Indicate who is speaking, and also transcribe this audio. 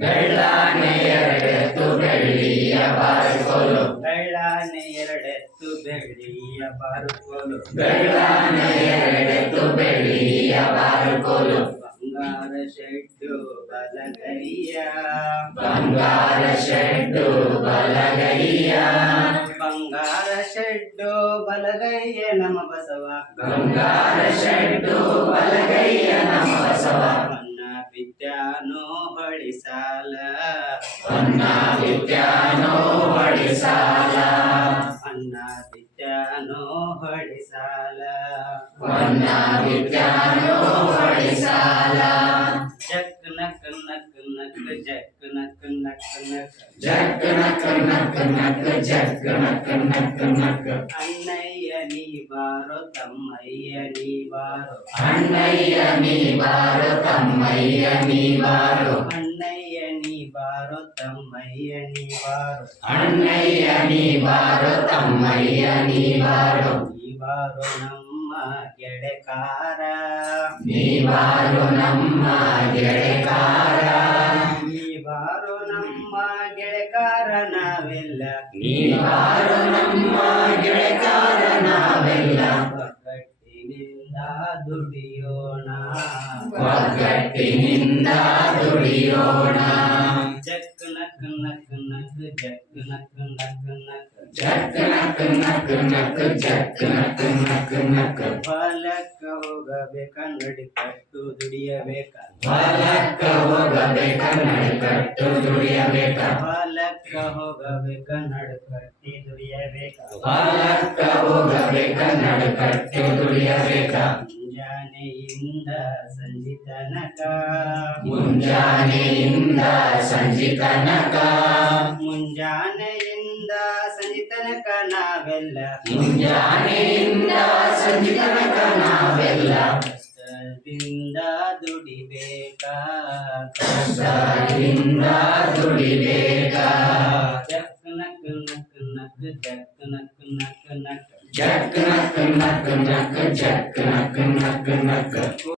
Speaker 1: ಬೆಳ್ಳಾನೆ ಬೆಳ್ಳಿಯ ಬಾರಕೋಲು
Speaker 2: ಬೆಳ್ಳಾನೆ ಎರಡೆತ್ತು ಬೆಳ್ಳಿಯ ಬಾರುಕೋಲು
Speaker 1: ಬಂಗಾರ ಶೆಡ್ಡು ಬಲಗೈಯ
Speaker 2: ಬಂಗಾರ ಶೆಡ್ಡು ಬಲಗೈಯ
Speaker 1: ಬಂಗಾರ ಶೆಡ್ಡು ಬಲಗೈಯ ನಮ ಬಸವ.
Speaker 2: ಬಂಗಾರ ಶೆಡ್ಡು ಬಲಗೈಯ ನಮ ಬಸವ.
Speaker 1: ಅನ್ನ ಬಿದ್ದಾನೋ ಹೊಳಿಸಾಲ
Speaker 2: ಅನ್ನ ವಿದ್ಯಾನೋ
Speaker 1: ಹೊಳಿಸಾಲ
Speaker 2: ಅನ್ನ ವಿದ್ಯಾನೋ ಹೊಡಿಸಾಲ
Speaker 1: ಜಕ್ ನಕ್ ನಕ್ ನಕ್ ಜಕ್ ನಕ್ ನಕ್ ನಕ್
Speaker 2: ಜಕ್ ನಕ್ ನಕ್ ನಕ್ ಜಕ್ ನಕ್ ನಕ್ ನಕ್
Speaker 1: ಅಣ್ಣಯ್ಯ ನೀ ಬಾರೋ ತಮ್ಮಯ್ಯ ನೀ ಬಾರೋ
Speaker 2: ಅಣ್ಣಯ್ಯ ನೀ ಬಾರು ತಮ್ಮಯ್ಯ ನೀ ಬಾರು
Speaker 1: ಅಣ್ಣಯ್ಯ ನೀ ಬಾರೋ ತಮ್ಮಯ್ಯ ನೀ ಬಾರೋ
Speaker 2: ಅಣ್ಣಯ್ಯ ನೀ ಬಾರು ತಮ್ಮಯ್ಯ ನೀ ಬಾರು
Speaker 1: ಬಾರೋ ನಮ್ಮ ಗೆಳೆಕಾರ.
Speaker 2: ನೀವಾರು ನಮ್ಮ ಗೆಳೆಕಾರ.
Speaker 1: ನೀವಾರು ನಮ್ಮ ಗೆಳೆಕಾರ ನಾವೆಲ್ಲ.
Speaker 2: ನೀವಾರು ನಮ್ಮ ಗೆಳೆಕಾರ ನಾವೆಲ್ಲ.
Speaker 1: ಒಗ್ಗಟ್ಟಿನಿಂದ ದುಡಿಯೋಣ.
Speaker 2: ಒಗ್ಗಟ್ಟಿನಿಂದ ದುಡಿಯೋಣ.
Speaker 1: ಜಕ್ ನಕ್ ನಕ್ ನಕ್ ಜಕ್ ನಕ್ ನಕ್ ನಕ್ ಹೋಗಬೇಕನ್ನಡಿ ಕಟ್ಟು ದುಡಿಯಬೇಕ.
Speaker 2: ಹೊಲಕ್ಕ ಹೋಗಬೇಕನ್ನಡಿ ನಡುಕಟ್ಟು ದುಡಿಯಬೇಕ.
Speaker 1: ಹೊಲಕ್ಕ ಹೋಗಬೇಕನ್ನಡಿ ನಡುಕಟ್ಟಿ ದುಡಿಯಬೇಕ.
Speaker 2: ಹೊಲಕ್ಕ ಹೋಗಬೇಕ ನಡುಕಟ್ಟು ದುಡಿಯಬೇಕ
Speaker 1: ಮುಂಜಾನೆಯಿಂದ ಸಂಜೆ ತನಕ.
Speaker 2: ಮುಂಜಾನೆಯಿಂದ ಸಂಜೆ ತನಕ.
Speaker 1: ಮುಂಜಾನೆ ನಾವೆಲ್ಲ
Speaker 2: ಮುಂಜಾನೆಯಿಂದ ಸಂಜೆ ತನಕ ನಾವೆಲ್ಲ
Speaker 1: ಕಷ್ಟದಿಂದ ದುಡಿಬೇಕ?
Speaker 2: ಕಷ್ಟದಿಂದ ದುಡಿಬೇಕ?
Speaker 1: ಜಕ್ ನಕ್ ನಕ್ ನಕ್ ಜಕ್ ನಕ್ ನಕ್ ನಕ್.
Speaker 2: ಜಕ್ ನಕ್ ನಕ್ ನಕ್ ಜಕ್ ನಕ್ ನಕ್ ನಕ್.